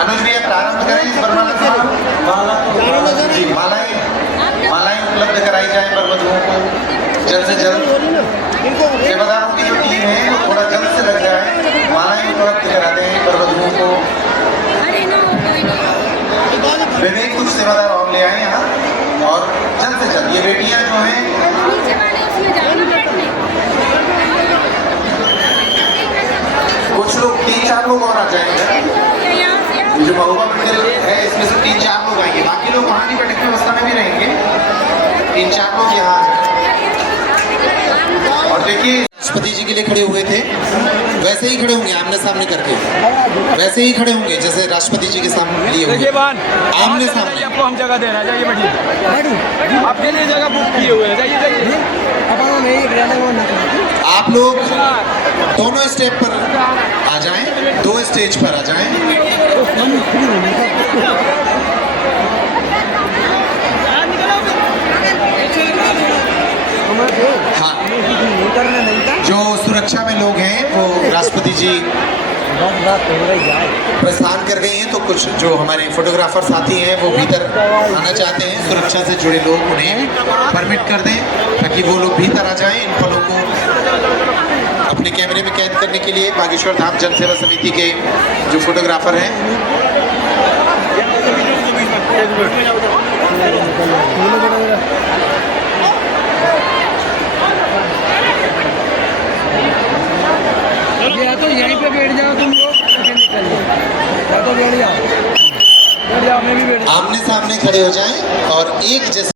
अनुज भैया प्रारंभ करें इस वरमाला जी। मालाएं उपलब्ध कराई जाए वर वधुओं को जल्द से जल्द। सेवादारों की जो टीम है वो थोड़ा जल्द से लग जाए, मालाएं उपलब्ध करा दें वर वधुओं को। विवेक कुछ सेवादार और ले आए यहाँ और जल्द से जल्द ये बेटियां जो हैं कुछ लोग 3-4 लोग और आ जाएंगे। जो महुआ मंडल है इसमें से 3-4 लोग आएंगे, बाकी लोग वहाँ नहीं बैठे व्यवस्था में भी रहेंगे। 3-4 लोग यहाँ आ जाएंगे। और देखिए राष्ट्रपति जी के लिए खड़े हुए थे, वैसे ही खड़े होंगे आमने सामने करके, वैसे ही खड़े होंगे जैसे राष्ट्रपति जी के सामने लिए होंगे आमने सामने। आपको हम जगह दे रहे हैं, जाइए बैठिए। आपके लिए जगह बुक किए हुए हैं, जाइए जाइए। आप लोग दोनों स्टेप पर आ जाएं, 2 स्टेज पर आ जाएं। हाँ, जो सुरक्षा में लोग हैं वो राष्ट्रपति जी प्रस्थान कर गई हैं, तो कुछ जो हमारे फोटोग्राफर साथी हैं वो भीतर आना चाहते हैं। सुरक्षा से जुड़े लोग उन्हें परमिट कर दें ताकि वो लोग भीतर आ जाएं इन पलों को अपने कैमरे में कैद करने के लिए। बागेश्वर धाम जन सेवा समिति के जो फोटोग्राफर हैं या तो यहीं पे बैठ जाओ तुम लोग, निकल या तो बैठ जाओ, मैं भी बैठ जाऊँ। आमने सामने खड़े हो जाएं और एक जैसे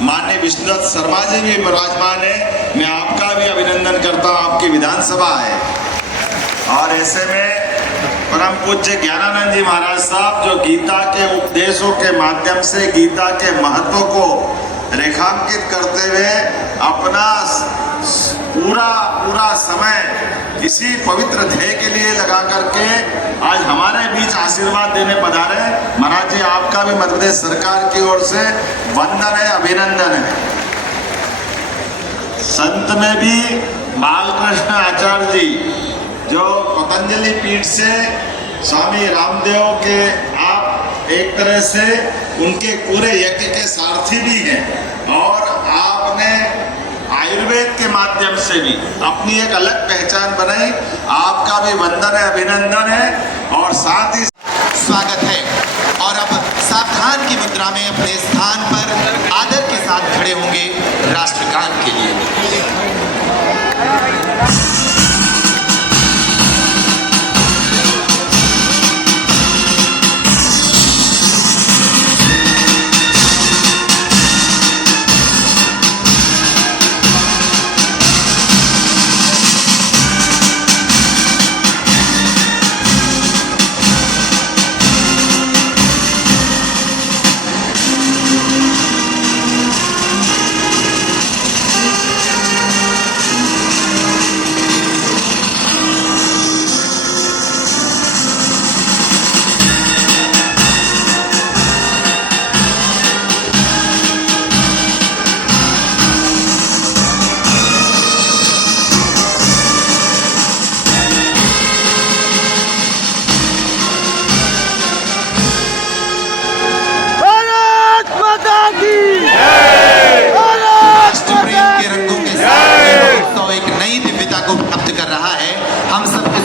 माननीय विष्णुदत्त शर्मा जी भी विराजमान है। मैं आपका भी अभिनंदन करता हूँ, आपकी विधानसभा है। और ऐसे में परम पूज्य ज्ञानानंद जी महाराज साहब जो गीता के उपदेशों के माध्यम से गीता के महत्व को रेखांकित करते हुए अपना पूरा समय इसी पवित्र ध्येय के लिए लगा करके आज हमारे बीच आशीर्वाद देने पधारे। महाराज जी आपका भी मध्य प्रदेश सरकार की ओर से वंदन है, अभिनंदन है। संत में भी बालकृष्ण आचार्य जी जो पतंजलि पीठ से स्वामी रामदेव के आप एक तरह से उनके पूरे यज्ञ के सारथी भी हैं और आपने आयुर्वेद के माध्यम से भी अपनी एक अलग पहचान बनाई। आपका भी वंदन है, अभिनंदन है और साथ ही स्वागत है। और अब सावधान की मुद्रा में अपने स्थान पर आदर के साथ खड़े होंगे राष्ट्रगान के लिए।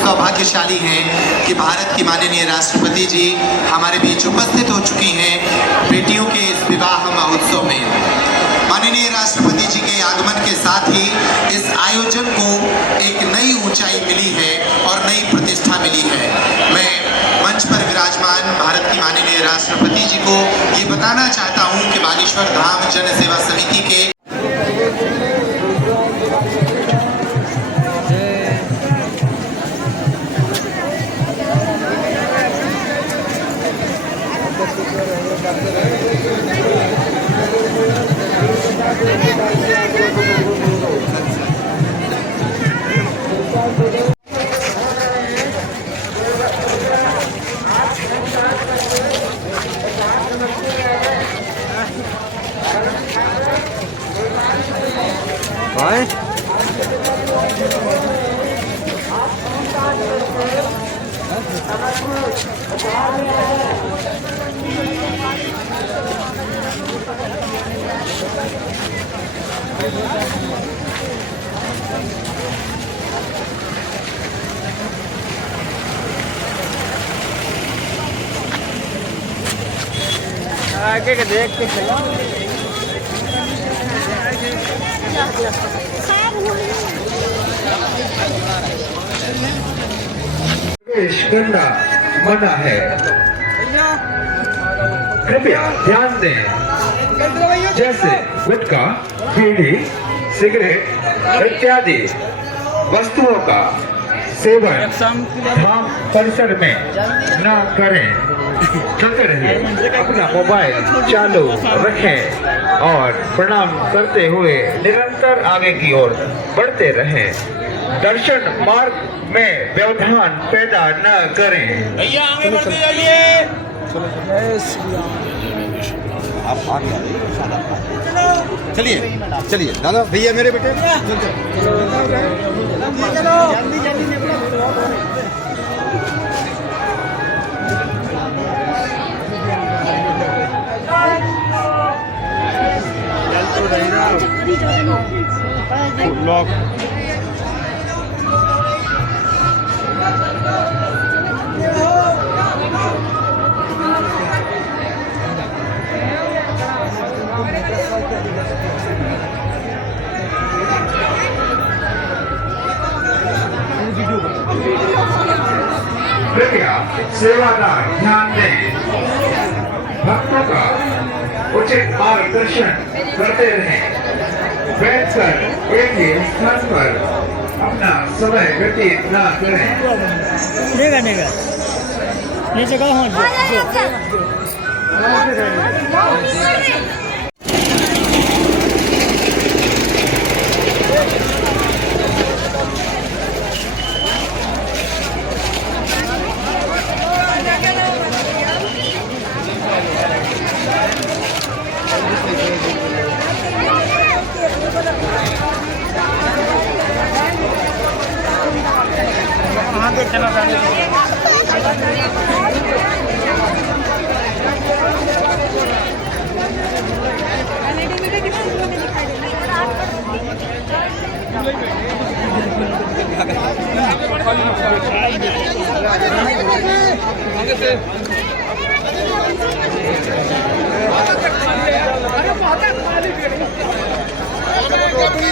सौभाग्यशाली हैं कि भारत की माननीय राष्ट्रपति जी हमारे बीच उपस्थित हो चुकी हैं बेटियों के इस विवाह महोत्सव में। माननीय राष्ट्रपति जी के आगमन के साथ ही इस आयोजन को एक नई ऊंचाई मिली है और नई प्रतिष्ठा मिली है। मैं मंच पर विराजमान भारत की माननीय राष्ट्रपति जी को ये बताना चाहता हूँ कि बागेश्वर धाम जन सेवा समिति के आगे के देख के चलो। प्रवेश करना मना है, कृपया ध्यान दें। जैसे गुटखा, बीड़ी, सिगरेट इत्यादि वस्तुओं का सेवन धाम परिसर में न करें। चलते रहिए, अपना मोबाइल चालू रखें और प्रणाम करते हुए निरंतर आगे की ओर बढ़ते रहें। दर्शन मार्ग में व्यवधान पैदा न करें। भैया आगे बढ़ते जाइए। आप आगे चलिए चलिए दादा भैया मेरे बेटे कृपया सेवादार ध्यान दें। भक्तों का उचित मार्गदर्शन करते रहें। बैठकर एक ही स्थान पर अपना समय व्यतीत न करें। नीचे का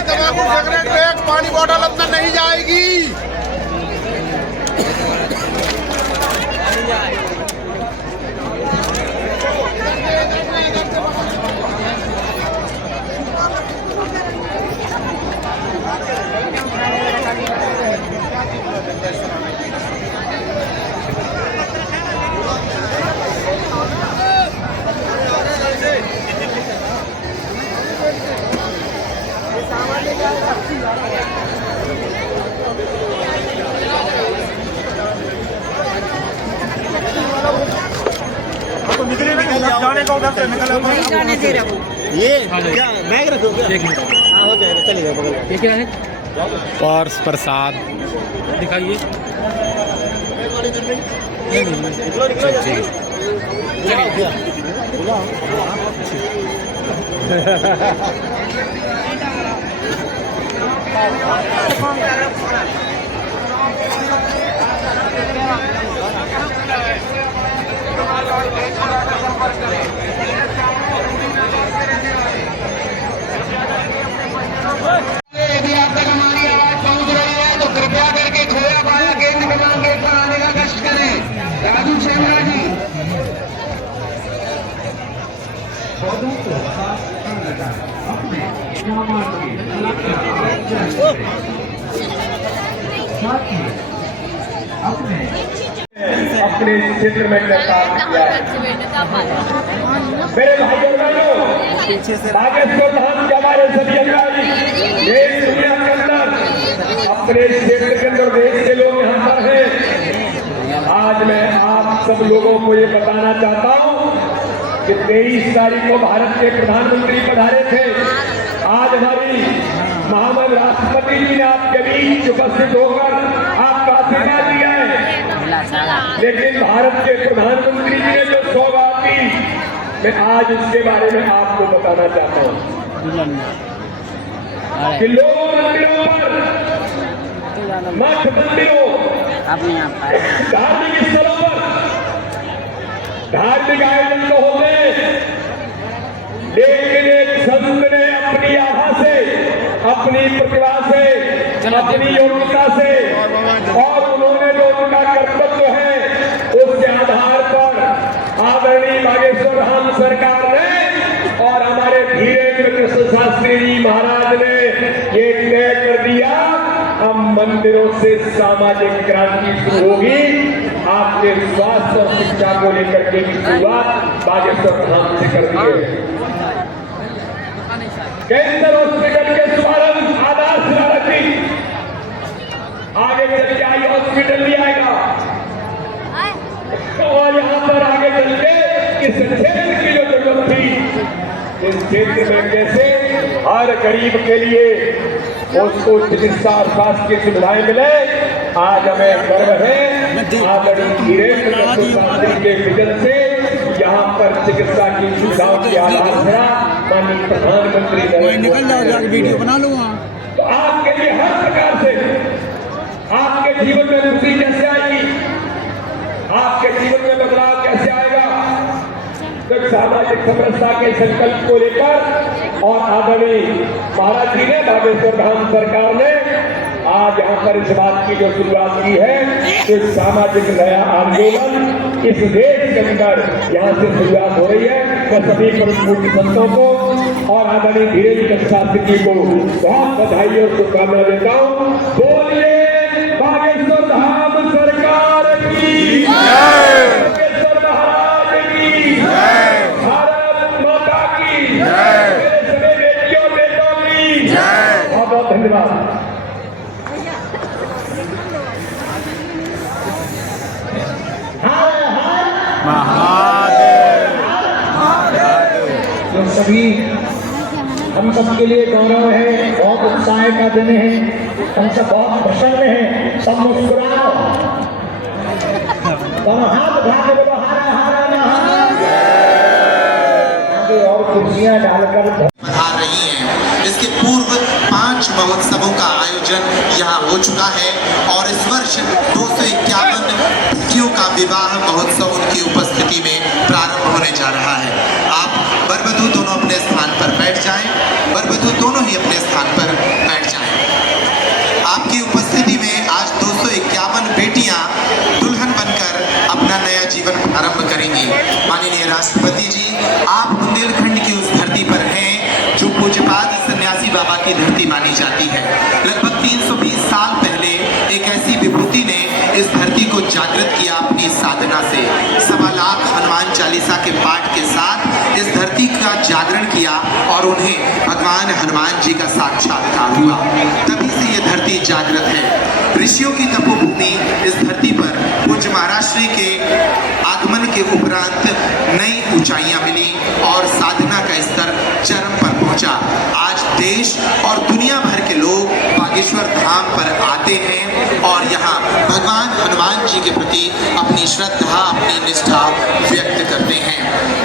तंबाकू सिगरेट बैग पानी बोतल अंदर नहीं जाएगी। तो निकले ना जाने का उधर से निकले नहीं जाने दे रहा हूं। ये क्या बैग रखो क्या? एक मिनट हां हो जाएगा चलेगा बगल में। ये क्या है? पार्स प्रसाद दिखाइए। यदि आप तक हमारी आवाज पहुंच रही है तो कृपया करके खोया पाया केंद्र क्रमांक 1 पर आने का कष्ट करें। राजू शर्मा जी पौधों को साफ अपने सामान की साथ ही अपने क्षेत्र में मेरे भाइयों बहनों बागेश्वर धाम के हमारे सभी अनुयायी देश दुनिया के अंदर अपने क्षेत्र के अंदर देश के लोग यहाँ पर हैं। आज मैं आप सब लोगों को ये बताना चाहता हूँ कि 23 तारीख को भारत के प्रधानमंत्री पधारे थे। आज हमारी महामहिम राष्ट्रपति जी ने आपके बीच उपस्थित होकर आपका आशीर्वाद दिया है, लेकिन भारत के प्रधानमंत्री जी ने जो सौगात दी, मैं आज उसके बारे में आपको बताना चाहता हूँ कि लोगों मंदिरों पर, मठ मंदिरों, धार्मिक स्थलों पर धार्मिक आयोजन तो होते, लेकिन एक संत ने अपनी आभा से, अपनी प्रतिभा से, अपनी योग्यता से और उन्होंने जो उनका कर्तव्य है उसके आधार पर आदरणीय बागेश्वर धाम सरकार ने और हमारे धीरेन्द्र कृष्ण शास्त्री जी महाराज ने ये तय कर दिया, हम मंदिरों से सामाजिक क्रांति शुरू होगी। आपके स्वास्थ्य और शिक्षा को लेकर के शुरुआत बागेश्वर धाम से कर दी है। कैंसर हॉस्पिटल के शुभारंभ आधारशिला रखी, आगे चल के आई हॉस्पिटल भी आएगा और यहाँ पर आगे चल के इस क्षेत्र की जो जरूरत थी, इस क्षेत्र में कैसे हर गरीब के लिए उसको चिकित्सा और स्वास्थ्य की सुविधाएं मिले, आज हमें गर्व है। आदरणीय धीरेन्द्र कृष्ण शास्त्री के विजन से यहाँ पर चिकित्सा की सुविधाओं की आधारशिला माननीय प्रधानमंत्री निकल जाओ, वीडियो बना लूंगा। तो आपके लिए हर प्रकार से आपके जीवन में खुशी कैसे आएगी, आपके जीवन में बदलाव कैसे आएगा, तो सामाजिक समरसता के संकल्प को लेकर और आदरणीय महाराज जी ने, बागेश्वर धाम सरकार ने आज यहाँ पर इस बात की जो शुरुआत की है कि सामाजिक नया आंदोलन इस देश के अंदर यहाँ से शुरुआत हो रही है। मैं सभी प्रमुख संतों को और आदरणीय धीरेन्द्र शास्त्री जी को बहुत बधाई और शुभकामनाएं देता हूँ। बोलिए बागेश्वर धाम सरकार की, बागेश्वर महाराज की, भारत माता की, मेरे सभी बेटियों बेटों की बहुत बहुत धन्यवाद। जो सभी हम सबके लिए गौरव है, बहुत उत्साह का दिन है, हम सब बहुत प्रसन्न हैं, सब मुस्कुराओ, दोनों हाथ उठा के बोलो हारा हारा आगे और कुर्सियां डालकर पधार रही हैं। इसके पूर्व 5 महोत्सवों का आयोजन यहाँ हो चुका है और इस वर्ष 251 बेटियों का विवाह महोत्सव उनकी उपस्थिति में प्रारंभ होने जा रहा है। आप वरवधू दोनों अपने स्थान पर बैठ जाएं, वरवधू दोनों ही अपने स्थान पर बैठ जाएं। आपकी उपस्थिति में आज 251 बेटियां दुल्हन बनकर अपना नया जीवन प्रारंभ करेंगी। माननीय राष्ट्रपति जी, आप बुंदेलखंड की उस धरती पर हैं जो पूज्यपाद सन्यासी बाबा की धरती मानी जाती है। लगभग 320 साल पहले एक ऐसी विभूति ने इस धरती को जागृत किया अपनी साधना से। 1.25 लाख हनुमान चालीसा के पाठ के साथ इस धरती का जागरण किया और उन्हें भगवान हनुमान जी का साक्षात्कार हुआ। तभी से ये धरती जागृत है। ऋषियों की तपोभूमि इस धरती पर पूज्य महाराज श्री के आगमन के उपरांत नई ऊंचाइयां मिली और साधना का स्तर चरम पर पहुंचा। आज देश और दुनिया भर के लोग बागेश्वर धाम पर आते हैं और यहाँ भगवान हनुमान जी के प्रति अपनी श्रद्धा, अपनी निष्ठा व्यक्त करते हैं।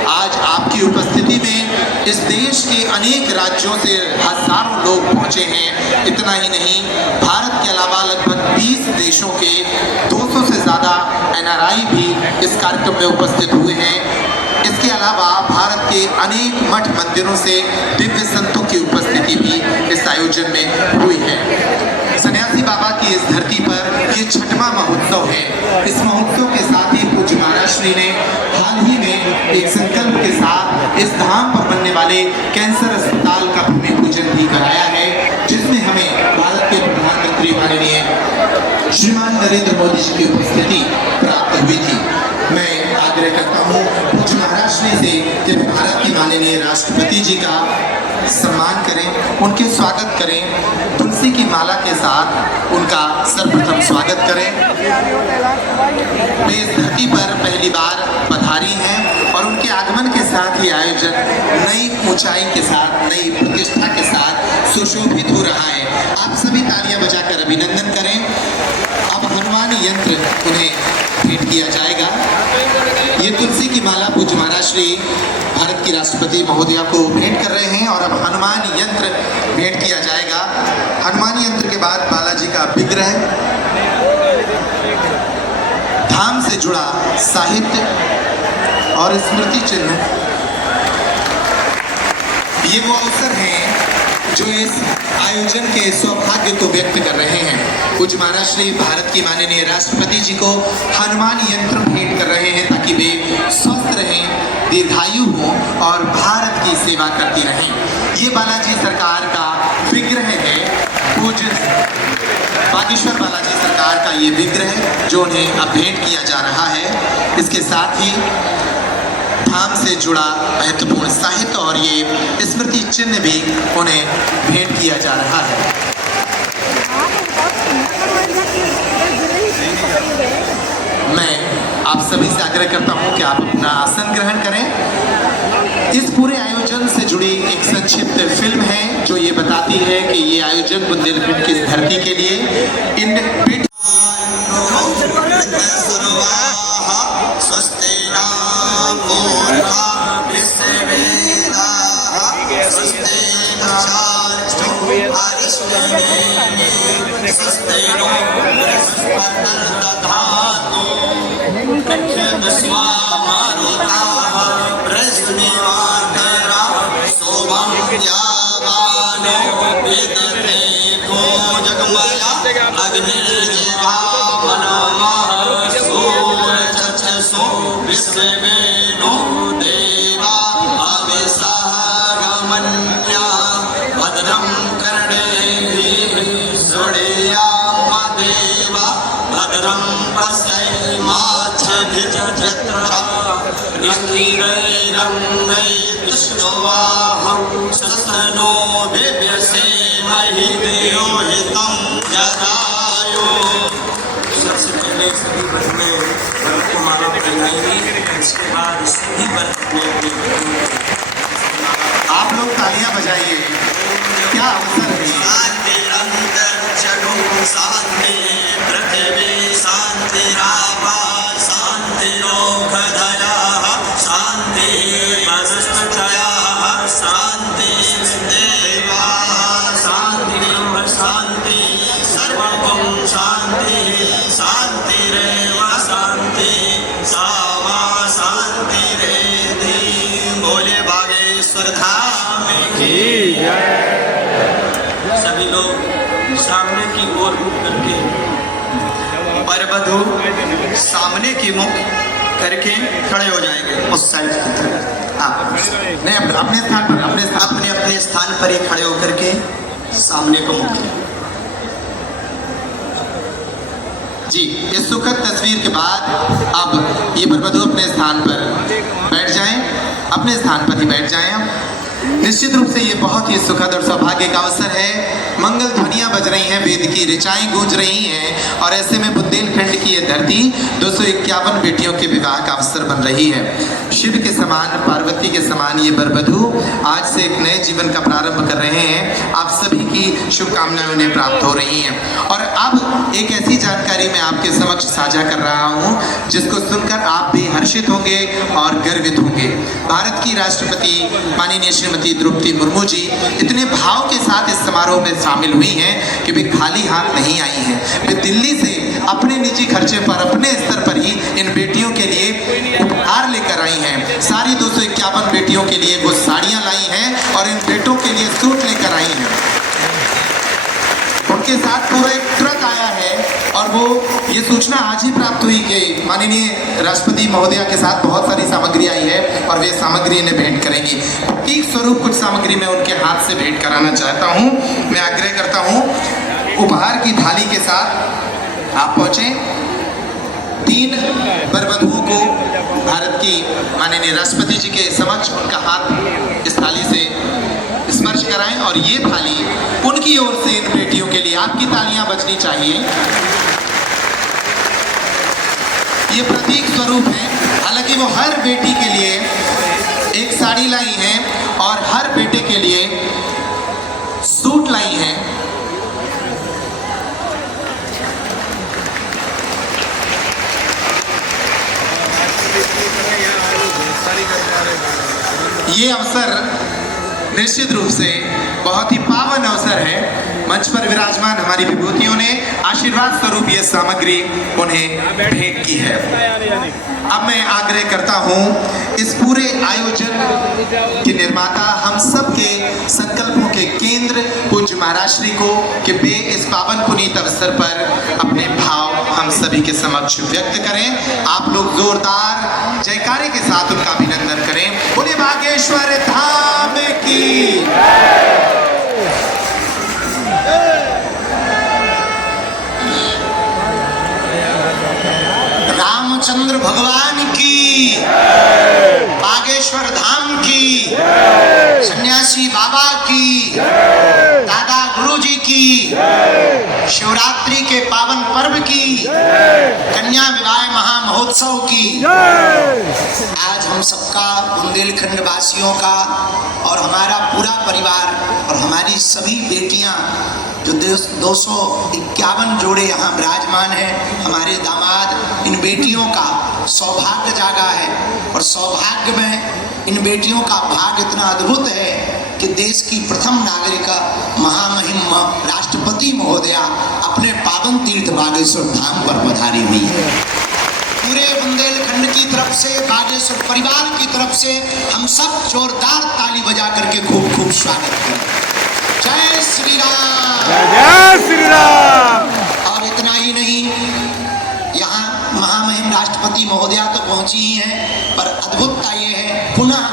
आज आपकी उपस्थिति में इस देश के अनेक राज्यों से हजारों लोग पहुंचे हैं। इतना ही नहीं, भारत के अलावा लगभग 20 देशों के 200 से ज़्यादा NRI भी इस कार्यक्रम में उपस्थित हुए हैं। इसके अलावा भारत के अनेक मठ मंदिरों से दिव्य संतों की उपस्थिति भी इस आयोजन में हुई है। सन्यासी बाबा की इस धरती पर ये 6वां महोत्सव है। इस महोत्सव के साथ ही पूज्य महाराज श्री ने हाल ही में एक संकल्प के साथ इस धाम पर बनने वाले कैंसर अस्पताल का भूमि पूजन भी कराया है, जिसमें हमें भारत के प्रधानमंत्री माननीय श्रीमान नरेंद्र मोदी जी की उपस्थिति प्राप्त हुई थी। मैं आग्रह करता हूँ पूज्य महाराज श्री से कि भारत की माननीय राष्ट्रपति जी का सम्मान करें, उनके स्वागत करें। तुलसी की माला के साथ उनका सर्वप्रथम स्वागत करें। वे इस धरती पर पहली बार पधारी हैं और उनके आगमन के साथ ही आयोजन नई ऊंचाई के साथ, नई प्रतिष्ठा के साथ सुशोभित हो रहा है। आप सभी तालियां बजाकर अभिनंदन करें। अब हनुमान यंत्र उन्हें भेंट किया जाएगा। ये तुलसी की माला पूज्य महाराज श्री भारत की राष्ट्रपति महोदया को भेंट कर रहे हैं और अब हनुमान यंत्र भेंट किया जाएगा। हनुमान यंत्र के बाद बालाजी का विग्रह, धाम से जुड़ा साहित्य और स्मृति चिन्ह, ये वो अवसर हैं जो इस आयोजन के सौभाग्य को व्यक्त कर रहे हैं। पूज्य महाराज श्री भारत की माननीय राष्ट्रपति जी को हनुमान यंत्र भेंट कर रहे हैं ताकि वे स्वस्थ रहें, दीर्घायु हों और भारत की सेवा करती रहें। ये बालाजी सरकार का विग्रह है, पूज्य बागेश्वर बालाजी सरकार का ये विग्रह जो उन्हें अब भेंट किया जा रहा है। इसके साथ ही धाम से जुड़ा महत्वपूर्ण साहित्य और ये स्मृति चिन्ह भी उन्हें भेंट किया जा रहा है। मैं आप सभी से आग्रह करता हूं कि आप अपना आसन ग्रहण करें। इस पूरे आयोजन से जुड़ी एक संक्षिप्त फिल्म है जो ये बताती है कि ये आयोजन बुंदेलखंड की धरती के लिए इन सबसे पहले सभी व्रत में व्रत को माला पहनाएंगे, इसके बाद सभी व्रत में आप लोग तालियां बजाइए। क्या अवसर है। शांति अंतर जगो शांति पृथ्वी शांति रापा शांति लोक धया शांति वनस्पतया शांति देवा शांति ब्रह्म शांति सर्वभौम शांति शांति रेव शांति सामा शांति रेधि। बोले बागेश्वर धाम की सभी लोग सामने की ओर मुख करके वर वधू सामने की मुख करके खड़े हो जाएंगे उस साइड की तरफ। आप नहीं, अपने स्थान पर, अपने अपने स्थान पर ही खड़े होकर के सामने को मुख जी। इस सुखद तस्वीर के बाद अब ये वरवधू अपने स्थान पर बैठ जाएं, अपने स्थान पर ही बैठ जाएं। अब निश्चित रूप से ये बहुत ही सुखद और सौभाग्य का अवसर है। मंगल ध्वनियां बज रही हैं, वेद की ऋचाएं गूंज रही हैं और ऐसे में बुंदेलखंड की ये धरती 251 बेटियों के विवाह का अवसर बन रही है। शिव के समान, पार्वती के समान ये वरवधू आज से एक नए जीवन का प्रारंभ कर रहे हैं। आप सभी की शुभकामनाएं उन्हें प्राप्त हो रही हैं। और अब एक ऐसी जानकारी मैं आपके समक्ष साझा कर रहा हूं जिसको सुनकर आप भी हर्षित होंगे और गर्वित होंगे। भारत की राष्ट्रपति माननीय श्रीमती द्रौपदी मुर्मू जी इतने भाव के साथ इस समारोह में शामिल हुई हैं कि वे खाली हाथ नहीं आई हैं। वे दिल्ली से अपने निजी खर्चे पर, अपने स्तर पर ही इन बेटियों के लिए उपहार लेकर आई हैं। सारी 251 बेटियों के लिए वो साड़ियां लाई हैं और इन बेटों के लिए सूट लेकर आई हैं। उनके साथ पूरा एक ट्रक आया है और वो ये सूचना आज ही प्राप्त हुई कि माननीय राष्ट्रपति महोदया के साथ बहुत सारी सामग्री आई है और वे सामग्री इन्हें भेंट करेंगी। प्रतीक स्वरूप कुछ सामग्री मैं उनके हाथ से भेंट कराना चाहता हूँ। मैं आग्रह करता हूँ उपहार की थाली के साथ आप पहुँचें। तीन वरवधुओं को भारत की माननीय राष्ट्रपति जी के समक्ष उनका हाथ इस थाली से स्पर्श कराएं और ये थाली उनकी ओर से इन बेटियों के लिए आपकी तालियां बजनी चाहिए। ये प्रतीक स्वरूप है। हालांकि वो हर बेटी के लिए एक साड़ी लाई हैं और हर बेटे के लिए सूट लाई हैं। ये अवसर निश्चित रूप से बहुत ही पावन अवसर है। मंच पर विराजमान हमारी विभूतियों ने आशीर्वाद स्वरूप ये सामग्री उन्हें भेंट की है। अब मैं आग्रह करता हूं इस पूरे आयोजन के निर्माता, हम सब के संकल्पों के केंद्र पूज्य महाराज श्री को कि वे इस पावन पुनीत अवसर पर अपने भाव हम सभी के समक्ष व्यक्त करें। आप लोग जोरदार जयकारे के साथ उनका अभिनंदन करें। बोले बागेश्वर धाम की। रामचंद्र भगवान की, बागेश्वर धाम की, सन्यासी बाबा की, दादा गुरुजी की, शिवरात्रि के पावन पर्व की, कन्या विवाह महामहोत्सव की। आज हम सबका, बुंदेलखंड वासियों का और हमारा पूरा परिवार और हमारी सभी बेटियां जो 251 जोड़े यहाँ विराजमान हैं, हमारे दामाद, इन बेटियों का सौभाग्य जागा है। और सौभाग्य में इन बेटियों का भाग्य इतना अद्भुत है कि देश की प्रथम नागरिक महामहिम राष्ट्रपति महोदया अपने पावन तीर्थ बागेश्वर धाम पर पधारी हुई है। पूरे बुंदेलखंड की तरफ से, बागेश्वर परिवार की तरफ से हम सब जोरदार ताली बजा करके खूब खूब स्वागत करें। जय श्री राम, जय श्री राम। और इतना ही नहीं, यहाँ महामहिम राष्ट्रपति महोदया तो पहुंची ही हैं, पर अद्भुतता ये है, पुनः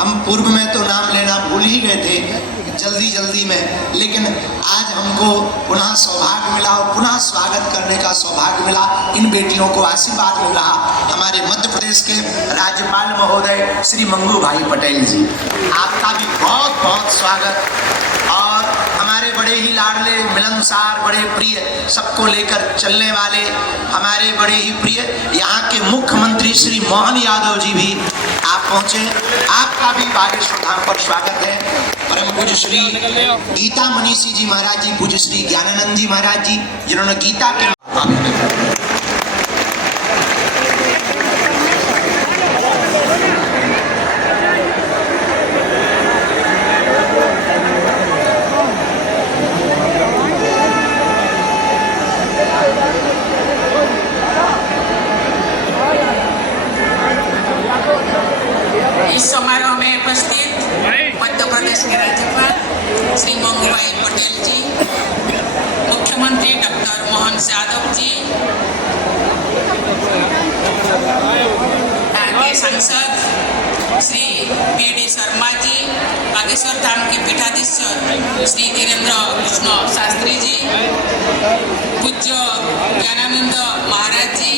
हम पूर्व में तो नाम लेना भूल ही गए थे जल्दी में, लेकिन आज हमको पुनः सौभाग्य मिला और पुनः स्वागत करने का सौभाग्य मिला। इन बेटियों को आशीर्वाद मिल रहा हमारे मध्य प्रदेश के राज्यपाल महोदय श्री मंगू भाई पटेल जी, आपका भी बहुत बहुत स्वागत। और हमारे बड़े ही लाडले, मिलनसार, बड़े प्रिय, सबको लेकर चलने वाले हमारे बड़े ही प्रिय यहाँ के मुख्यमंत्री श्री मोहन यादव जी भी आप पहुँचे। आपका भी बागेश्वर धाम पर स्वागत है। परम पूज्य श्री गीता मनीषी जी महाराज जी, पूज्य श्री ज्ञानानंद जी महाराज जी, जिन्होंने गीता के इस समारोह में उपस्थित मध्य प्रदेश के राज्यपाल श्री मंगू भाई पटेल जी, मुख्यमंत्री डॉक्टर मोहन यादव जी, के सांसद श्री पी.डी. शर्मा जी, बागेश्वर धाम के पीठाधीश्वर श्री धीरेन्द्र कृष्ण शास्त्री जी, पूज्य ज्ञानानंद महाराज जी,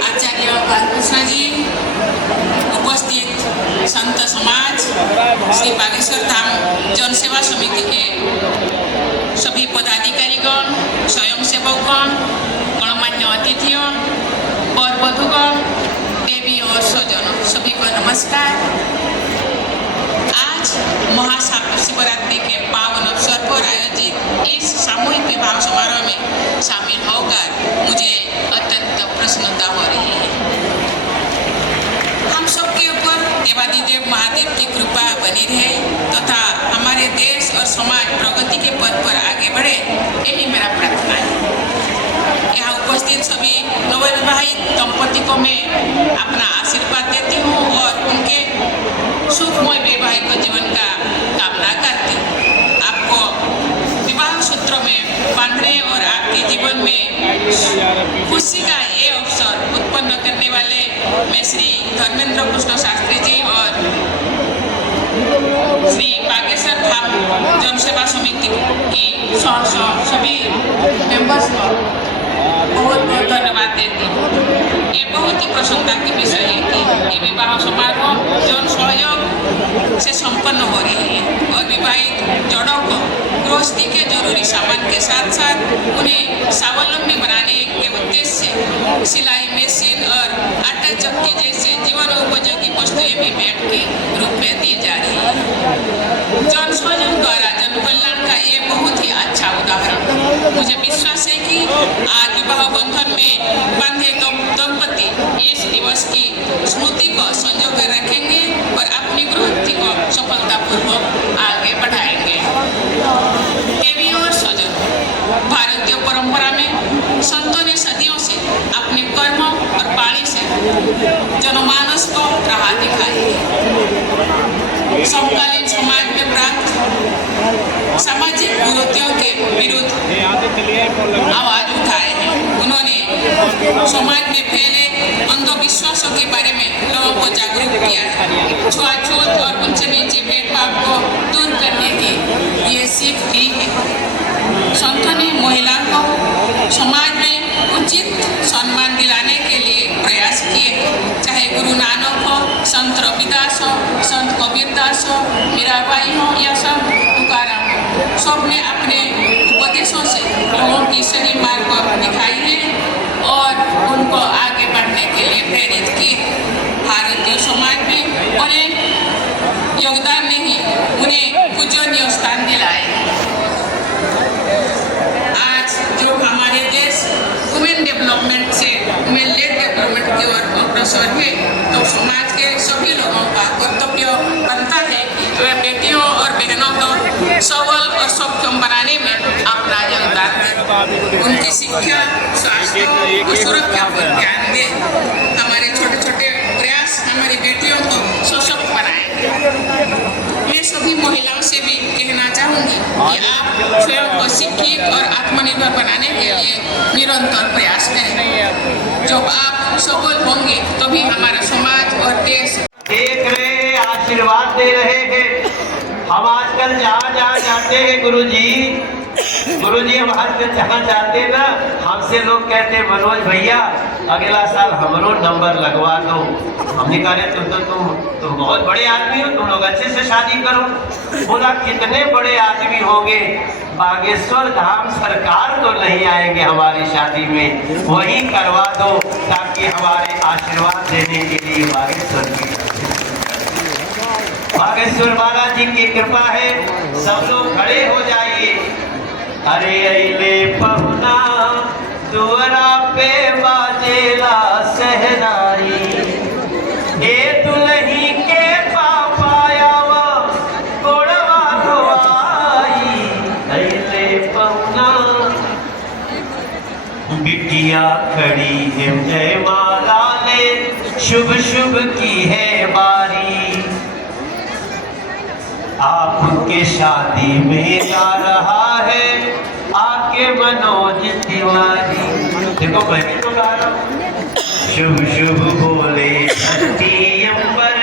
आचार्य बालकृष्ण जी, उपस्थित संत समाज, श्री बागेश्वर धाम जनसेवा समिति के सभी पदाधिकारीगण, स्वयंसेवकगण, गणमान्य अतिथियों और वधुगण, देवी और स्वजनों, सभी को नमस्कार। आज महाशिवरात्रि के पावन अवसर पर आयोजित इस सामूहिक विवाह समारोह में शामिल होकर मुझे अत्यंत प्रसन्नता हो रही है। हम सबके ऊपर देवादिदेव महादेव की कृपा बनी रहे तथा हमारे देश और समाज प्रगति के पथ पर आगे बढ़े, यही मेरा प्रार्थना है। यहाँ उपस्थित सभी नवविवाहित दंपति को मैं अपना आशीर्वाद देती हूँ और उनके सुखमय वैवाहिक जीवन का कामना करती हूँ। आपको विवाह सूत्रों में बांधने और आपके जीवन में खुशी का ये अवसर उत्पन्न करने वाले मैं श्री धर्मेंद्र कृष्ण शास्त्री जी और श्री बागेश्वर धाम जनसेवा समिति की सभी मेंबर्स को बहुत बहुत धन्यवाद देती हूँ। ये बहुत ही प्रसन्नता की विषय है कि ये विवाह समारोह जन सहयोग से संपन्न हो रही है और विवाहित जोड़ों को गृहस्थी के जरूरी सामान के साथ साथ उन्हें स्वावलंबी बनाने के उद्देश्य से सिलाई मशीन और आटा चक्की जैसे जीवन उपयोगी वस्तुएं भी भेंट के रूप में दी जा रही है। जन सहयोग द्वारा जन कल्याण का ये बहुत ही अच्छा उदाहरण। मुझे विश्वास है कि आज विवाह बंधन में बंधे दंपति इस दिवस की स्मृति को संजो कर रखेंगे और अपनी गृहस्थी को सफलतापूर्वक आगे बढ़ाएंगे। देवियों और स्वजन, भारतीय परंपरा में संतों ने सदियों से अपने कर्मों और वाणी से जनमानस को राह दिखाई है। समकालीन समाज में प्राप्त सामाजिक कुरीतियों के विरुद्ध आवाज उठाए हैं। उन्होंने समाज में फैले अंधविश्वासों के बारे में लोगों को जागरूक किया है। छुआछूत और उनसे नीचे भेदभाव को दूर करने की ये सीख दी है। संतों ने महिलाओं को समाज में उचित सम्मान दिलाने के लिए प्रयास किए। चाहे गुरु नानक हो, संत रविदास हो, संत कबीरदास हो, मीराबाई हो या संत तुकाराम हो, सबने अपने उपदेशों से लोगों की सही मार्ग दिखाई है और उनको आगे बढ़ने के लिए प्रेरित किए। भारतीय समाज में उन्हें योगदान नहीं, उन्हें पूजनीय स्थान दिलाए। आज जो हमारे देश वुमेन डेवलपमेंट से वुमेन लेड डेवलपमेंट की ओर अग्रसर है, तो समाज के सभी लोगों का कर्तव्य बनता है कि वे बेटियों और बहनों को सबल और सक्षम बनाने में अपना योगदान दें। उनकी शिक्षा, स्वास्थ्य और सुरक्षा पर ध्यान दें। हमारे छोटे छोटे प्रयास हमारी बेटियों को सशक्त बनाएं। मैं सभी महिलाओं से भी कहना चाहूँगी कि आप स्वयं को शिक्षित और आत्मनिर्भर बनाने के लिए निरंतर प्रयास करें। जब आप सफल होंगे तभी हमारा समाज और देश देख रहे, आशीर्वाद दे रहे हैं। हम आजकल जहाँ जहाँ जाते हैं गुरु जी हम हर जहाँ जाते ना, हमसे लोग कहते मनोज भैया अगला साल हमरो नंबर लगवा दो। हमने कहा तुम बहुत बड़े आदमी हो, तुम लोग अच्छे से शादी करो। बोला कितने बड़े आदमी होंगे, बागेश्वर धाम सरकार तो नहीं आएंगे हमारी शादी में, वही करवा दो ताकि हमारे आशीर्वाद देने के लिए बागेश्वर महाराज जी की कृपा है। सब लोग खड़े हो जाइए। अरे अइले पहुना दुआरा पे बाजेला सहनाई, ए दुल्ही के पापा आवा गोड़वा धोआई। अइले पहुना बिटिया खड़ी है जय माला ले, शुभ शुभ की है बारी। आपके शादी में जा रहा है आके मनोज तिवारी। देखो मैं भी तो गा रहा हूँ। शुभ शुभ बोले धरती अंबर,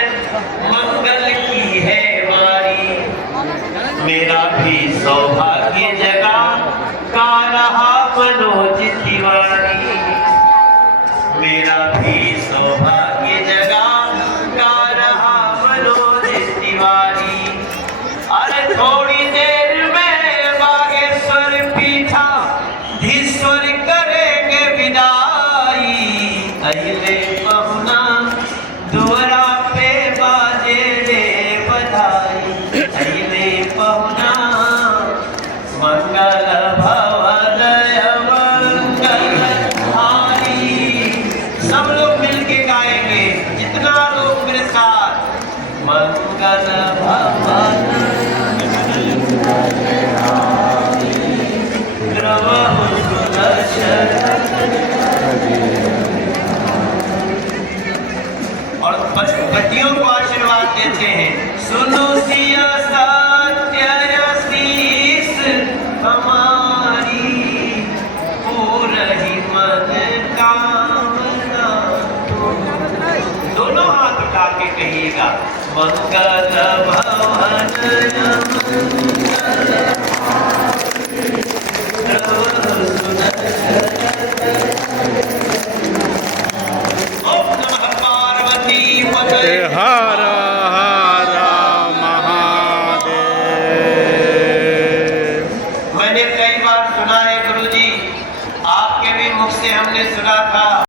मंगल की है वारी। मेरा भी सौभाग्य जगा का रहा मनोज तिवारी। मेरा भी सौभाग्य जगा का रहा मनोज तिवारी। अरे थोड़ी देर में बागेश्वर पीठा धीश्वर करेंगे विदाई। अइले पहुना दुआरा पे बाजे रे बधाई। अइले पहुना मंगल भवन मंगल हारी। सब लोग मिलके गाएंगे, जितना लोग मेरे साथ। मंगल भवन और पतियों को आशीर्वाद देते हैं। सुनो सिया सत्य शीस हमारी, पूरी मन कामना। दोनों हाथ उठा के कहिएगा मंगल भवन मंगल